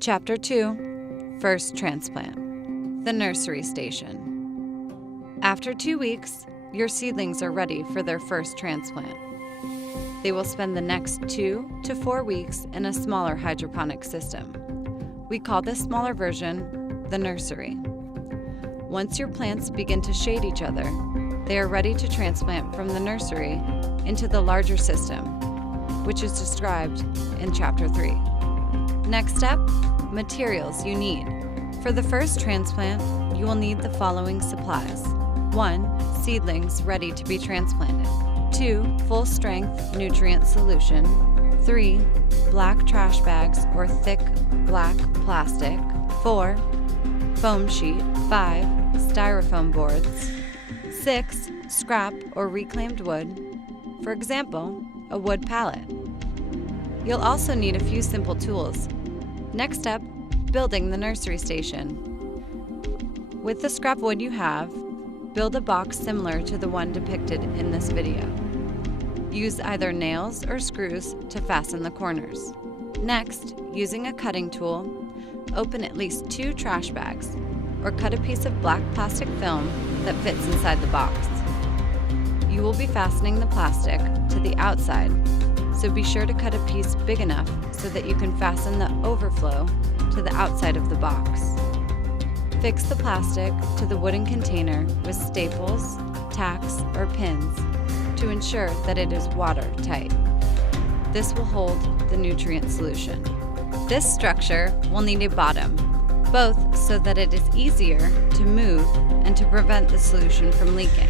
Chapter 2, First Transplant, the Nursery Station. After 2 weeks, your seedlings are ready for their first transplant. They will spend the next 2 to 4 weeks in a smaller hydroponic system. We call this smaller version the nursery. Once your plants begin to shade each other, they are ready to transplant from the nursery into the larger system, which is described in Chapter 3. Next step, materials you need. For the first transplant, you will need the following supplies. 1. Seedlings ready to be transplanted. 2. Full-strength nutrient solution. 3. Black trash bags or thick black plastic. 4. Foam sheet. 5. Styrofoam boards. 6. Scrap or reclaimed wood. For example, a wood pallet. You'll also need a few simple tools. Next step, building the nursery station. With the scrap wood you have, build a box similar to the one depicted in this video. Use either nails or screws to fasten the corners. Next, using a cutting tool, open at least 2 trash bags or cut a piece of black plastic film that fits inside the box. You will be fastening the plastic to the outside, so be sure to cut a piece big enough so that you can fasten the overflow to the outside of the box. Fix the plastic to the wooden container with staples, tacks, or pins to ensure that it is watertight. This will hold the nutrient solution. This structure will need a bottom, both so that it is easier to move and to prevent the solution from leaking.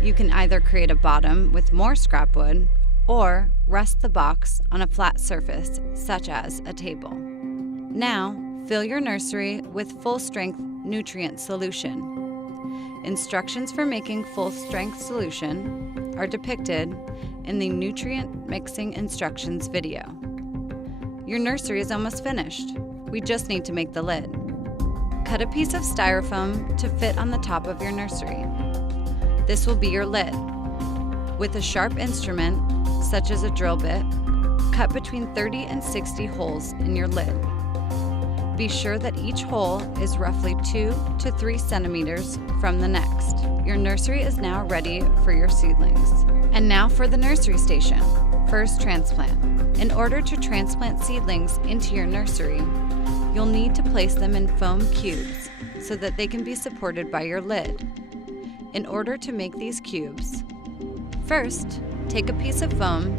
You can either create a bottom with more scrap wood or rest the box on a flat surface, such as a table. Now, fill your nursery with full-strength nutrient solution. Instructions for making full-strength solution are depicted in the nutrient mixing instructions video. Your nursery is almost finished. We just need to make the lid. Cut a piece of styrofoam to fit on the top of your nursery. This will be your lid. With a sharp instrument, such as a drill bit, cut between 30 and 60 holes in your lid. Be sure that each hole is roughly 2 to 3 centimeters from the next. Your nursery is now ready for your seedlings. And now for the nursery station, first transplant. In order to transplant seedlings into your nursery, you'll need to place them in foam cubes so that they can be supported by your lid. In order to make these cubes, first, take a piece of foam,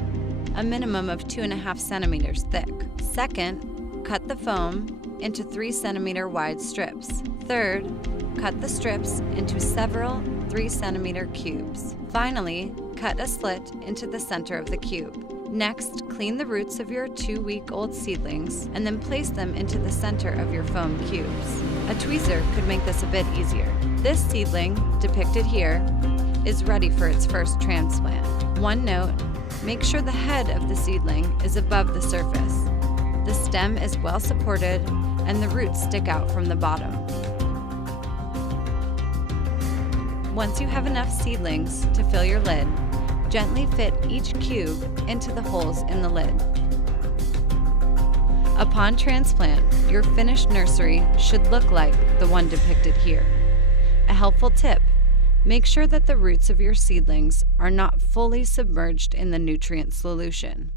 a minimum of 2.5 centimeters thick. Second, cut the foam into 3 centimeter wide strips. Third, cut the strips into several 3 centimeter cubes. Finally, cut a slit into the center of the cube. Next, clean the roots of your 2-week-old seedlings and then place them into the center of your foam cubes. A tweezer could make this a bit easier. This seedling, depicted here, is ready for its first transplant. One note, make sure the head of the seedling is above the surface. The stem is well supported and the roots stick out from the bottom. Once you have enough seedlings to fill your lid, gently fit each cube into the holes in the lid. Upon transplant, your finished nursery should look like the one depicted here. A helpful tip: make sure that the roots of your seedlings are not fully submerged in the nutrient solution.